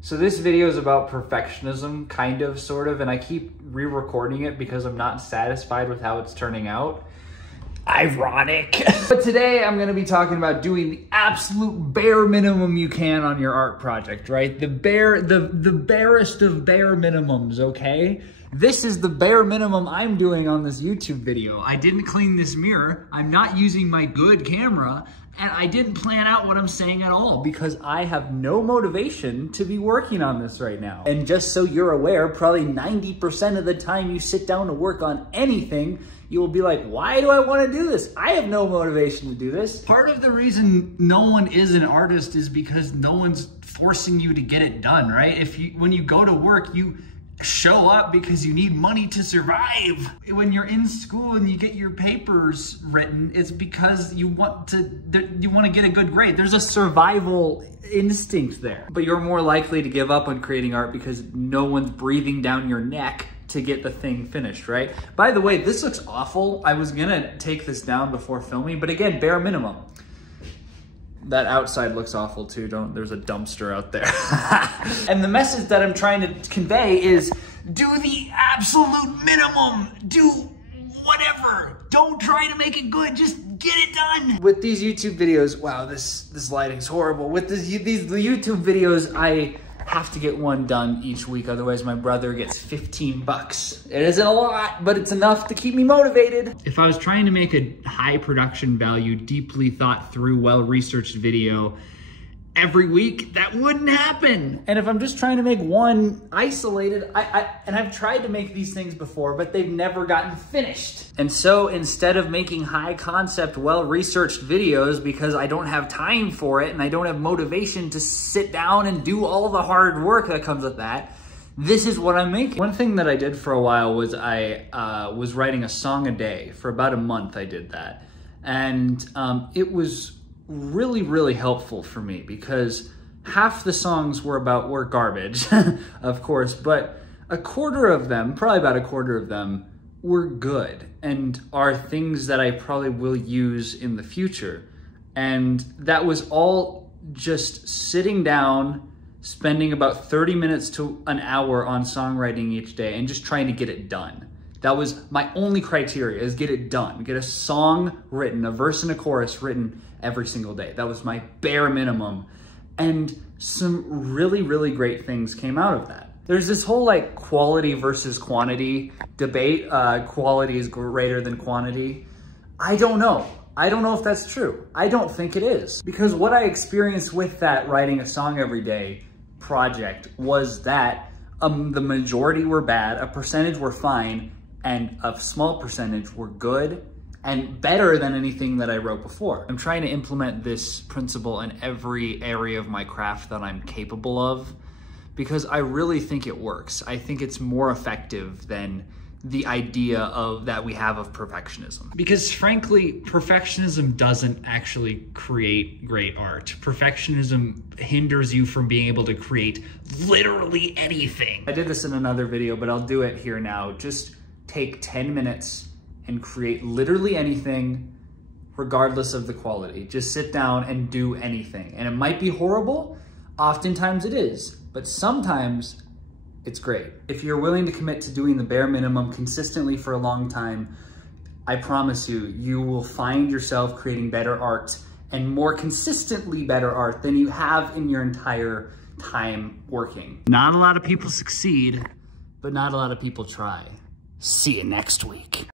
So this video is about perfectionism, kind of, sort of, and I keep re-recording it because I'm not satisfied with how it's turning out. Ironic. But today I'm gonna be talking about doing the absolute bare minimum you can on your art project, right? The barest of bare minimums, okay? This is the bare minimum I'm doing on this YouTube video. I didn't clean this mirror. I'm not using my good camera. And I didn't plan out what I'm saying at all because I have no motivation to be working on this right now. And just so you're aware, probably 90% of the time you sit down to work on anything, you will be like, why do I want to do this? I have no motivation to do this. Part of the reason no one is an artist is because no one's forcing you to get it done, right? When you go to work, you show up because you need money to survive. When you're in school and you get your papers written, it's because you want to get a good grade. There's a survival instinct there. But you're more likely to give up on creating art because no one's breathing down your neck to get the thing finished, right? By the way, this looks awful. I was gonna take this down before filming, but again, bare minimum. That outside looks awful too, there's a dumpster out there. And the message that I'm trying to convey is do the absolute minimum, do whatever. Don't try to make it good, just get it done. With these YouTube videos, wow, this lighting's horrible. With these YouTube videos, I have to get one done each week, otherwise my brother gets 15 bucks. It isn't a lot, but it's enough to keep me motivated. If I was trying to make a high production value, deeply thought through, well-researched video every week, that wouldn't happen. And if I'm just trying to make one isolated, and I've tried to make these things before, but they've never gotten finished. And so instead of making high concept, well-researched videos because I don't have time for it and I don't have motivation to sit down and do all the hard work that comes with that, this is what I'm making. One thing that I did for a while was I was writing a song a day. For about a month I did that. And it was really, really helpful for me because half the songs were garbage, of course, but probably about a quarter of them were good and are things that I probably will use in the future. And that was all just sitting down, spending about 30 minutes to an hour on songwriting each day and just trying to get it done. That was my only criteria, is get it done. Get a song written, a verse and a chorus written every single day. That was my bare minimum. And some really, really great things came out of that. There's this whole like quality versus quantity debate. Quality is greater than quantity. I don't know. I don't know if that's true. I don't think it is. Because what I experienced with that writing a song every day project was that the majority were bad, a percentage were fine, and a small percentage were good and better than anything that I wrote before. I'm trying to implement this principle in every area of my craft that I'm capable of because I really think it works. I think it's more effective than the idea that we have of perfectionism. Because frankly, perfectionism doesn't actually create great art. Perfectionism hinders you from being able to create literally anything. I did this in another video, but I'll do it here now. Just take 10 minutes and create literally anything regardless of the quality. Just sit down and do anything. And it might be horrible, oftentimes it is, but sometimes it's great. If you're willing to commit to doing the bare minimum consistently for a long time, I promise you, you will find yourself creating better art and more consistently better art than you have in your entire time working. Not a lot of people succeed, but not a lot of people try. See you next week.